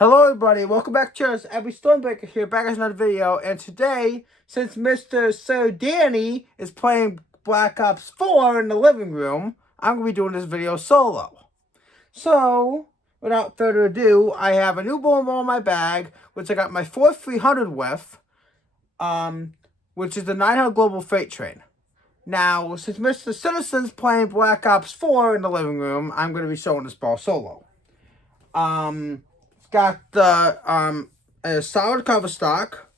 Hello everybody, welcome back to us. Abby Stormbreaker here, back with another video. And today, since Mr. Sir Danny is playing Black Ops 4 in the living room, I'm going to be doing this video solo. So, without further ado, I have a new bowling ball in my bag, which I got my 4300 with, which is the 900 Global Freight Train. Now, since Mr. Citizen's playing Black Ops 4 in the living room, I'm going to be showing this ball solo. Got the a solid cover stock.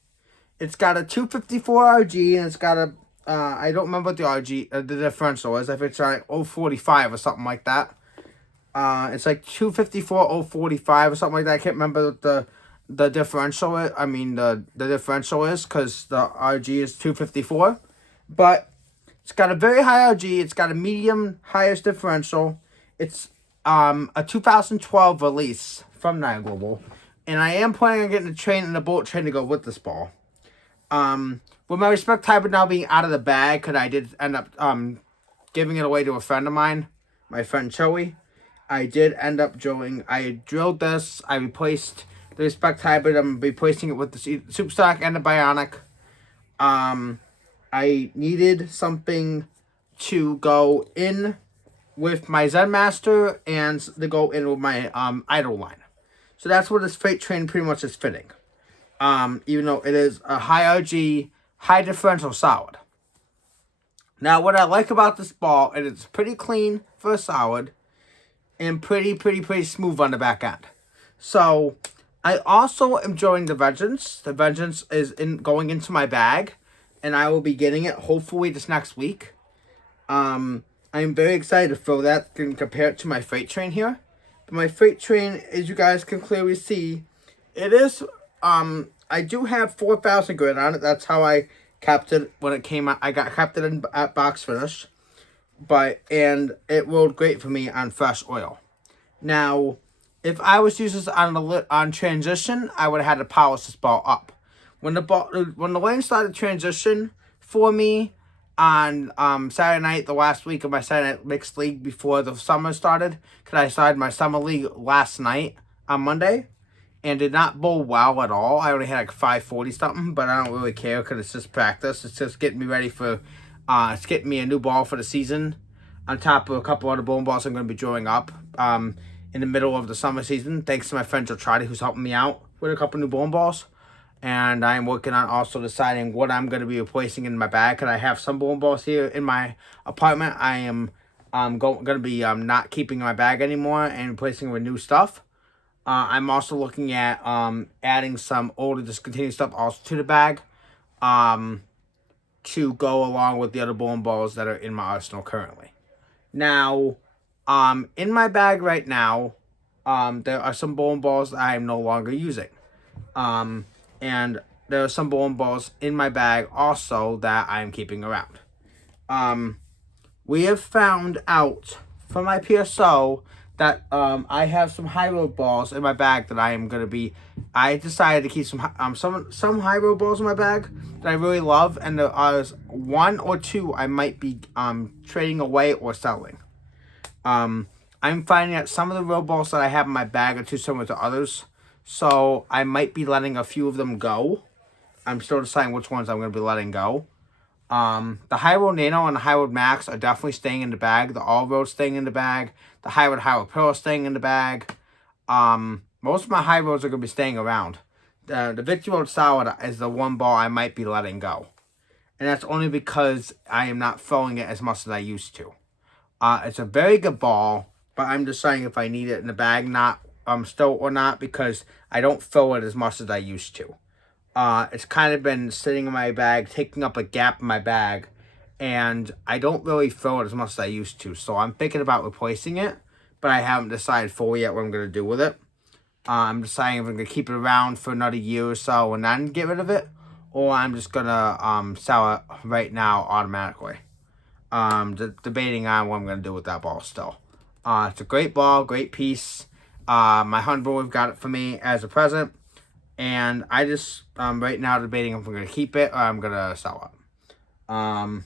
It's got a 254 RG, and it's got a I don't remember what the RG the differential is. If it's like 045 or something like that. It's like 254 045 or something like that. I can't remember what the differential is. I mean the differential is, because the RG is 254, but it's got a very high RG. It's got a medium highest differential. It's a 2012 release from 9 Global, and I am planning on getting a train and a bullet train to go with this ball. With my Respect hybrid now being out of the bag, because I did end up giving it away to a friend of mine, my friend Joey. I did end up drilling. I drilled this. I replaced the Respect hybrid. I'm replacing it with the Superstock and the Bionic. I needed something to go in with my Zen Master and to go in with my Idol line. So that's where this Freight Train pretty much is fitting. Even though it is a high RG, high differential solid. Now, what I like about this ball, it is pretty clean for a solid, and pretty smooth on the back end. So, I also am enjoying the Vengeance. The Vengeance is going into my bag, and I will be getting it hopefully this next week. I'm very excited to throw that and compare it to my Freight Train here. But my Freight Train, as you guys can clearly see, it is, I do have 4,000 grit on it. That's how I kept it when it came out. I kept it at box finish. And it rolled great for me on fresh oil. Now, if I was using this on transition, I would have had to polish this ball up. When the lane started transition for me, on Saturday night, the last week of my Saturday Night Mixed League before the summer started, because I started my summer league last night on Monday, and did not bowl well at all. I only had like 540 something, but I don't really care because it's just practice. It's just getting me ready for, it's getting me a new ball for the season, on top of a couple other bowling balls I'm going to be drawing up in the middle of the summer season, thanks to my friend Joe Trotty, who's helping me out with a couple new bowling balls. And I'm working on also deciding what I'm going to be replacing in my bag. Because I have some bowling balls here in my apartment. I am going to be not keeping in my bag anymore and replacing with new stuff. I'm also looking at adding some older discontinued stuff also to the bag. To go along with the other bowling balls that are in my arsenal currently. Now, in my bag right now, there are some bowling balls that I am no longer using. And there are some bowling balls in my bag also that I'm keeping around. We have found out from my PSO that I have some high road balls in my bag that I am going to be... I decided to keep some high road balls in my bag that I really love. And there are one or two I might be trading away or selling. I'm finding that some of the road balls that I have in my bag are too similar to others. So, I might be letting a few of them go. I'm still deciding which ones I'm going to be letting go. The High Road Nano and the High Road Max are definitely staying in the bag. The All Road staying in the bag. The High Road Pro staying in the bag. Most of my High Roads are going to be staying around. The Victory Road Solid is the one ball I might be letting go. And that's only because I am not throwing it as much as I used to. It's a very good ball, but I'm deciding if I need it in the bag, still or not, because I don't throw it as much as I used to. It's kind of been sitting in my bag, taking up a gap in my bag, and I don't really throw it as much as I used to. So I'm thinking about replacing it, but I haven't decided fully yet what I'm going to do with it. I'm deciding if I'm going to keep it around for another year or so and then get rid of it, or I'm just going to sell it right now automatically. Debating on what I'm going to do with that ball still. It's a great ball, great piece. My husband got it for me as a present, and I just right now debating if I'm going to keep it or I'm going to sell it.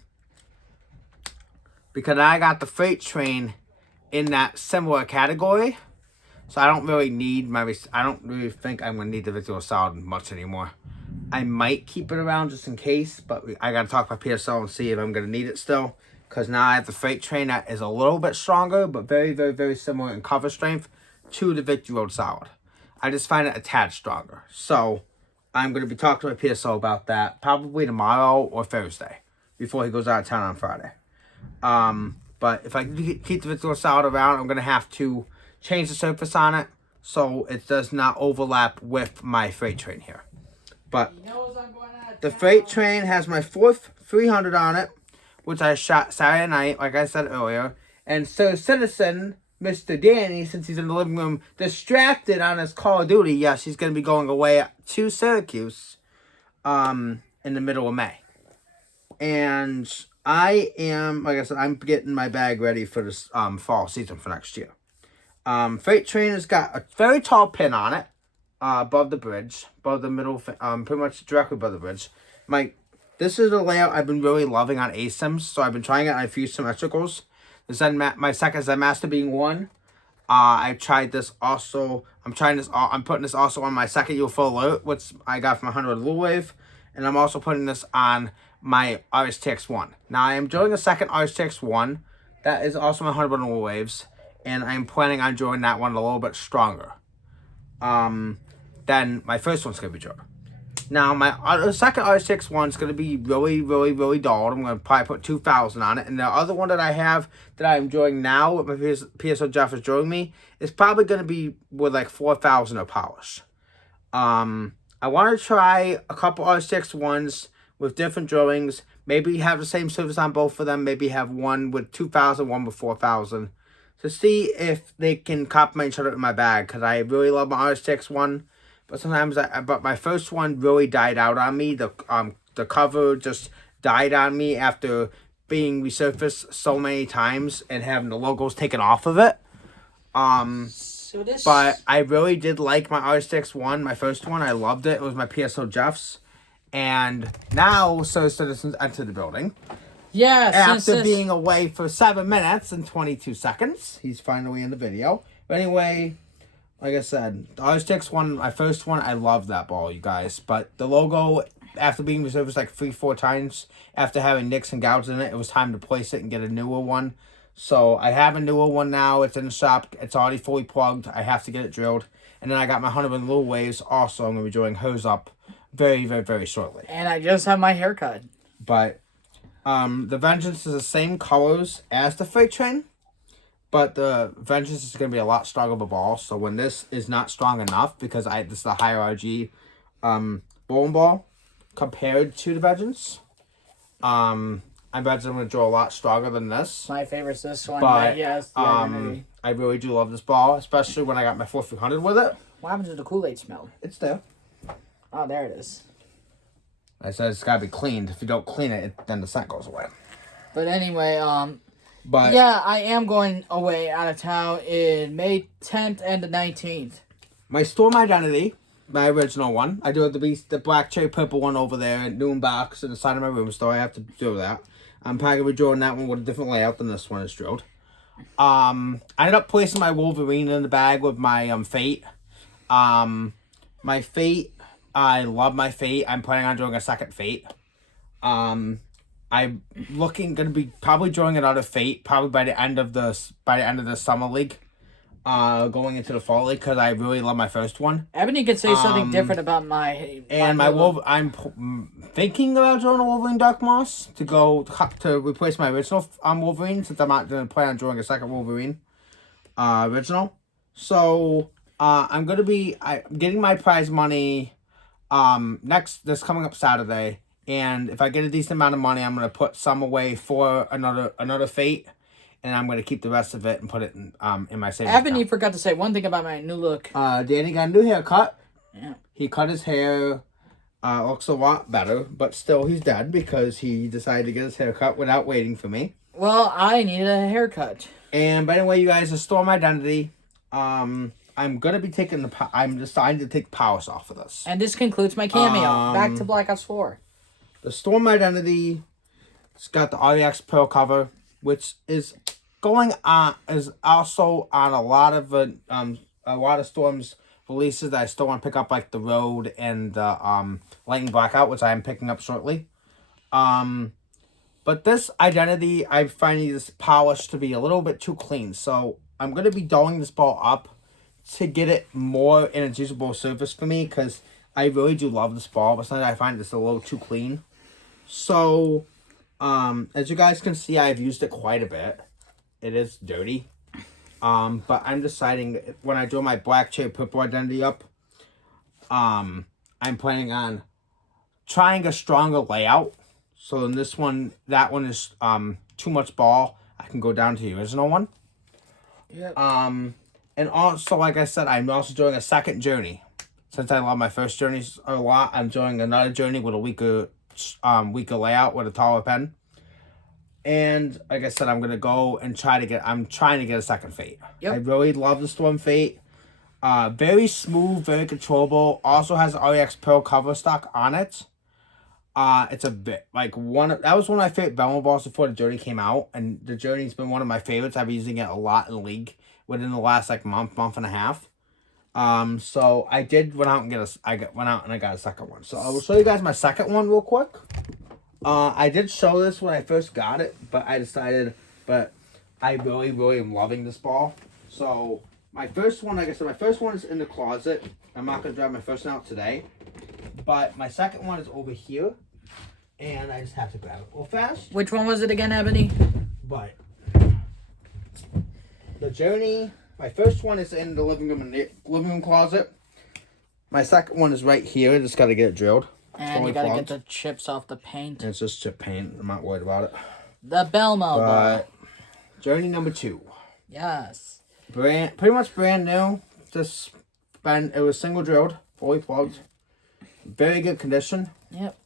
Because I got the Freight Train in that similar category, So I don't really need I don't really think I'm going to need the Victor salad much anymore. I might keep it around just in case, but I got to talk to my PSO and see if I'm going to need it still. Because now I have the freight train that is a little bit stronger, but very, very, very similar in cover strength to the Victory Road salad. I just find it a tad stronger. So I'm going to be talking to my PSO about that probably tomorrow or Thursday before he goes out of town on Friday. But if I keep the Victory Road salad around, I'm going to have to change the surface on it so it does not overlap with my freight train here. But the freight train has my fourth 300 on it, which I shot Saturday night, like I said earlier. And so Citizen, Mr. Danny, since he's in the living room, distracted on his Call of Duty, yes, he's going to be going away to Syracuse in the middle of May. And I am, like I said, I'm getting my bag ready for this fall season for next year. Freight train has got a very tall pin on it, above the bridge, above the middle, pretty much directly above the bridge. This is a layout I've been really loving on ASIMs, so I've been trying it on a few symmetricals. My second Zen Master being one. I tried this also. I'm putting this also on my second UFO alert, which I got from 100 Lure Wave, and I'm also putting this on my RSTX1. Now I am doing a second RSTX1 that is also my 100 Lure Waves, and I'm planning on doing that one a little bit stronger than my first one's gonna be doing. Now, my second R6 one's going to be really, really, really dull. I'm going to probably put 2,000 on it. And the other one that I have that I'm enjoying now, with my PSO Jeff is showing me, is probably going to be with like 4,000 of polish. I want to try a couple R6 ones with different drawings. Maybe have the same surface on both of them. Maybe have one with 2,000, one with 4,000. To see if they can complement each other in my bag. Because I really love my R6 one. But sometimes, but my first one really died out on me. The cover just died on me after being resurfaced so many times and having the logos taken off of it. But I really did like my R6 one, my first one. I loved it. It was my PSO Jeff's. And now, so Citizens enter the building. Yeah, after being away for 7 minutes and 22 seconds. He's finally in the video. But anyway, like I said, the RSTX one, my first one, I love that ball, you guys. But the logo, after being resurfaced like 3-4 times, after having nicks and gouges in it, it was time to place it and get a newer one. So I have a newer one now. It's in the shop. It's already fully plugged. I have to get it drilled. And then I got my 100 Lure Waves. Also, I'm going to be doing hers up very, very, very shortly. And I just have my haircut. But the Vengeance is the same colors as the Freight Train. But the Vengeance is going to be a lot stronger of a ball. So when this is not strong enough, because this is a higher RG bowling ball compared to the Vengeance, I bet I'm going to draw a lot stronger than this. My favorite's this one. But yes, I really do love this ball, especially when I got my 4300 with it. What happens to the Kool-Aid smell? It's there. Oh, there it is. I said it's got to be cleaned. If you don't clean it, then the scent goes away. But anyway, But yeah, I am going away out of town in May 10th and the 19th. My Storm Identity, my original one, I do have the black cherry purple one over there at Noon Box in the side of my room, so I have to do that. I'm probably going to be drawing that one with a different layout than this one is drilled. I ended up placing my Wolverine in the bag with my Fate. My Fate, I love my Fate. I'm planning on doing a second Fate. I'm going to be probably drawing another Fate probably by the end of the summer league, going into the fall league, because I really love my first one. Ebony could say something different about my I'm thinking about drawing a Wolverine Dark Moss to replace my original Wolverine, since I'm not going to plan on drawing a second Wolverine original. So I'm going to be getting my prize money this coming up Saturday. And if I get a decent amount of money, I'm going to put some away for another Fate. And I'm going to keep the rest of it and put it in my savings Ebony account. forgot to say one thing about my new look. Danny got a new haircut. Yeah. He cut his hair. Looks a lot better. But still, he's dead because he decided to get his hair cut without waiting for me. Well, I needed a haircut. And by the way, you guys, the Storm Identity. I'm going to be taking I'm deciding to take powers off of this. And this concludes my cameo. Back to Black Ops 4. The Storm Identity, it's got the REX Pearl cover, which is also on a lot of a lot of Storm's releases that I still want to pick up, like The Road and the Lightning Blackout, which I am picking up shortly. But this Identity, I find this polish to be a little bit too clean. So I'm going to be doling this ball up to get it more in a usable surface for me, because I really do love this ball, but sometimes I find it's a little too clean. So, as you guys can see, I've used it quite a bit. It is dirty. But I'm deciding when I do my black cherry purple Identity up, I'm planning on trying a stronger layout. So in this one, that one is too much ball. I can go down to the original one. Yep. And also, like I said, I'm also doing a second journey. Since I love my first journeys a lot, I'm doing another journey with a weaker layout with a taller pen. And like I said, I'm gonna go and I'm trying to get a second Fate. Yep. I really love the Storm Fate. Very smooth, very controllable. Also has REX Pearl cover stock on it. It's a bit like that was one of my favorite Belmo balls before the Journey came out, and the Journey's been one of my favorites. I've been using it a lot in League within the last like month and a half. So I went out and I got a second one. So I will show you guys my second one real quick. I did show this when I first got it, but I really, really am loving this ball. So my first one, like I said, my first one is in the closet. I'm not gonna drive my first one out today, but my second one is over here. And I just have to grab it real fast. Which one was it again, Ebony? But the Journey, my first one is in the living room closet. My second one is right here. Just got to get it drilled. And you got to get the chips off the paint. It's just chip paint. I'm not worried about it. The Belmo ball. Journey number 2. Yes. Pretty much brand new. It was single drilled, fully plugged. Very good condition. Yep.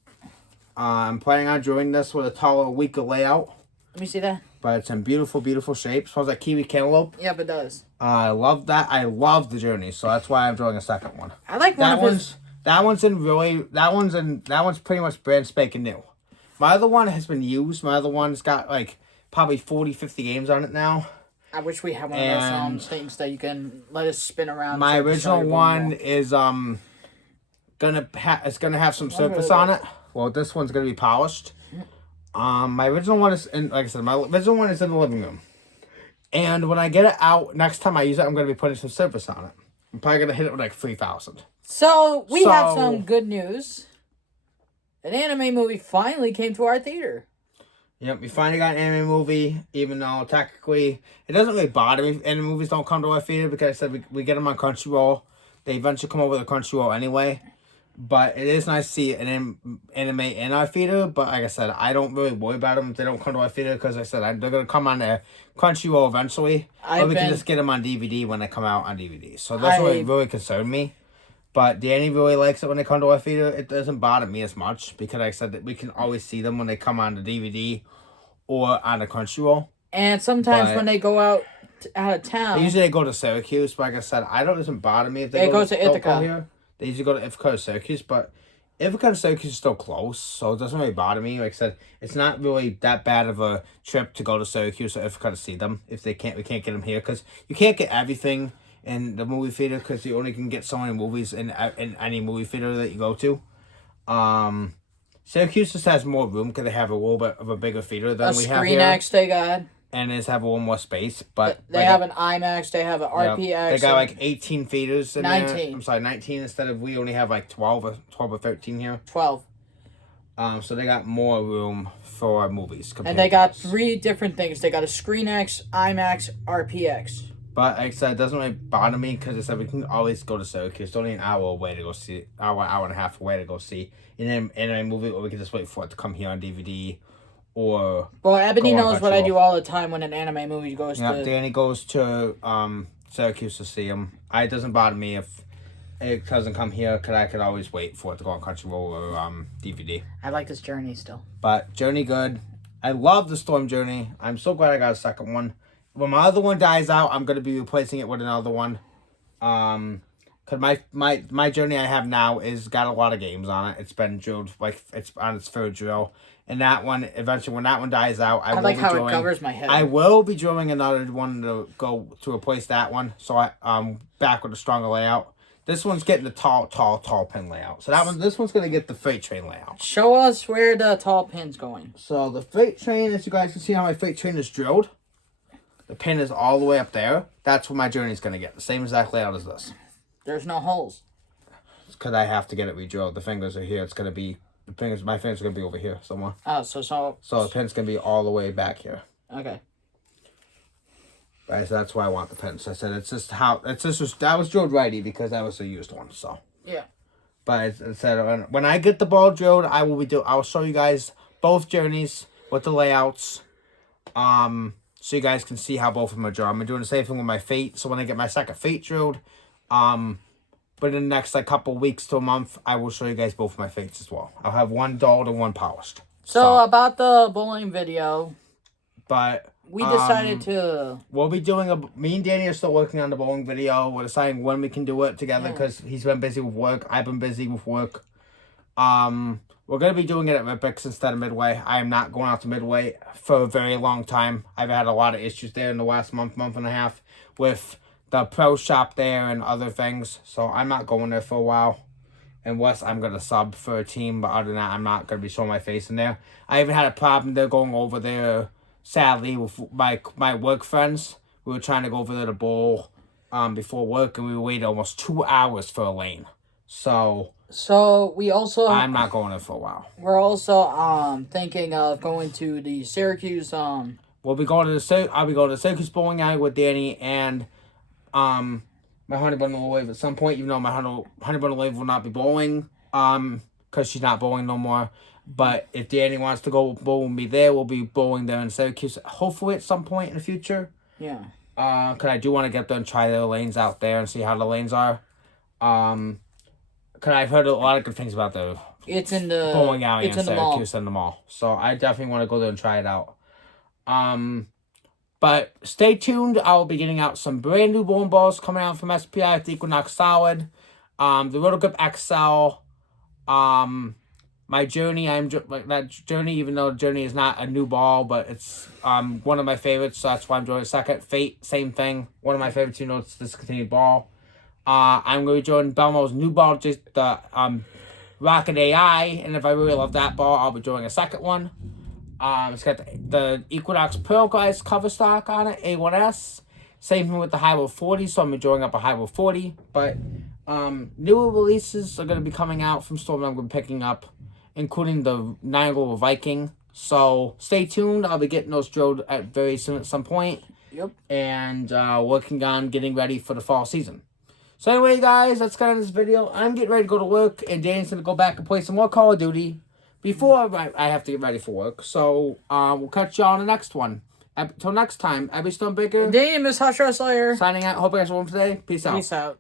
I'm planning on drilling this with a taller, weaker layout. Let me see that. But it's in beautiful, beautiful shape. Smells like kiwi cantaloupe. Yep, it does. I love that. I love the Journey, so that's why I'm drilling a second one. I like that one's pretty much brand spanking new. My other one has been used. My other one's got like probably 40, 50 games on it now. I wish we had one of those things that you can let us spin around. My original one is gonna have some surface on it. Well, this one's gonna be polished. My original one is in the living room. And when I get it out, next time I use it, I'm gonna be putting some surface on it. I'm probably gonna hit it with like 3,000. So we have some good news. An anime movie finally came to our theater. Yep, we finally got an anime movie, even though technically it doesn't really bother me if anime movies don't come to our theater, because I said we get them on Crunchyroll. They eventually come over to Crunchyroll anyway. But it is nice to see an anime in our theater. But like I said, I don't really worry about them if they don't come to our theater, because like I said, they're going to come on the Crunchyroll eventually. Or we can just get them on DVD when they come out on DVD. So that's what really concerned me. But Danny really likes it when they come to our theater. It doesn't bother me as much, because like I said, that we can always see them when they come on the DVD or on the Crunchyroll. And sometimes when they go out of town, usually they go to Syracuse. But like I said, it doesn't bother me if they go to Ithaca. They usually go to Ithaca or Syracuse, but Ithaca and Syracuse is still close, so it doesn't really bother me. Like I said, it's not really that bad of a trip to go to Syracuse or Ithaca to see them. If we can't get them here, because you can't get everything in the movie theater, because you only can get so many movies in any movie theater that you go to. Syracuse just has more room because they have a little bit of a bigger theater than we have here. ScreenX they got. And they just have a little more space, but they have an IMAX, they have an RPX. They got like 18 theaters in 19. there. I'm sorry, 19 instead of we only have like 12 or 13 here. 12. So they got more room for movies. And they got 3 different things. They got a ScreenX, IMAX, RPX. But like I said, it doesn't really bother me, because I said we can always go to Syracuse. It's only an hour away to go see, hour and a half away to go see an anime movie, or we can just wait for it to come here on DVD. Well, Ebony knows what I do all the time when an anime movie goes to... Danny goes to Syracuse to see him. It doesn't bother me if it doesn't come here, because I could always wait for it to go on Crunchyroll or DVD. I like this Journey still. But Journey good. I love the Storm Journey. I'm so glad I got a second one. When my other one dies out, I'm going to be replacing it with another one. Because my Journey I have now is got a lot of games on it. It's been drilled, like it's on its third drill. And that one, eventually, when that one dies out, I like how it covers my head. I will be drilling another one to go to replace that one. So I'm back with a stronger layout. This one's getting the tall pin layout. So this one's gonna get the freight train layout. Show us where the tall pin's going. So the freight train, as you guys can see how my freight train is drilled. The pin is all the way up there. That's what my journey's gonna get. The same exact layout as this. There's no holes. It's because I have to get it re-drilled. The fingers are here. It's gonna be my fingers are gonna be over here somewhere. Oh, so the pin's gonna be all the way back here. Okay. Right, so that's why I want the pins. I said that was drilled righty because that was a used one. So yeah. But it said when I get the ball drilled, I'll show you guys both journeys with the layouts. So you guys can see how both of them are drilled. I'm doing the same thing with my fate. So when I get my second fate drilled, but in the next couple weeks to a month, I will show you guys both of my fates as well. I'll have one dulled and one polished. So about the bowling video, but we decided to. We'll be doing me and Danny are still working on the bowling video. We're deciding when we can do it together because he's been busy with work. I've been busy with work. We're gonna be doing it at Rippix instead of Midway. I am not going out to Midway for a very long time. I've had a lot of issues there in the last month and a half with the pro shop there and other things. So I'm not going there for a while. Unless I'm going to sub for a team. But other than that, I'm not going to be showing my face in there. I even had a problem there going over there, sadly, with my work friends. We were trying to go over there to bowl before work. And we waited almost 2 hours for a lane. So we also... I'm not going there for a while. We're also thinking of going to the Syracuse... I'll be going to the Syracuse bowling alley with Danny and... my honey bun will leave at some point, even though my honey bun will not be bowling, because she's not bowling no more. But if Danny wants to go bowl with me there, we'll be bowling there in Syracuse, hopefully at some point in the future. Yeah. Because I do want to get there and try their lanes out there and see how the lanes are. Because I've heard a lot of good things about the bowling alley in Syracuse and the mall. So I definitely want to go there and try it out. But stay tuned. I'll be getting out some brand new bowling balls coming out from SPI at the Equinox Solid. The Rotogrip XL. My Journey. That Journey, even though Journey is not a new ball, but it's one of my favorites. So that's why I'm doing a second. Fate, same thing. One of my favorites, it's discontinued ball. I'm going to be doing Belmo's new ball, just the Rocket AI. And if I really love that ball, I'll be doing a second one. It's got the Equinox Pearl Guys cover stock on it, A1S. Same thing with the Hyrule 40, so I'm enjoying up a Hyrule 40. But newer releases are going to be coming out from Storm I'm going to be picking up, including the 9 Viking. So stay tuned. I'll be getting those drilled very soon at some point. Yep. And working on getting ready for the fall season. So anyway, guys, that's kind of this video. I'm getting ready to go to work, and Danny's going to go back and play some more Call of Duty before I have to get ready for work. So we'll catch y'all on the next one. Until next time, Abby Stonebreaker. Danny, Miss Hashira Slayer. Signing out. Hope you guys are warm today. Peace out. Peace out.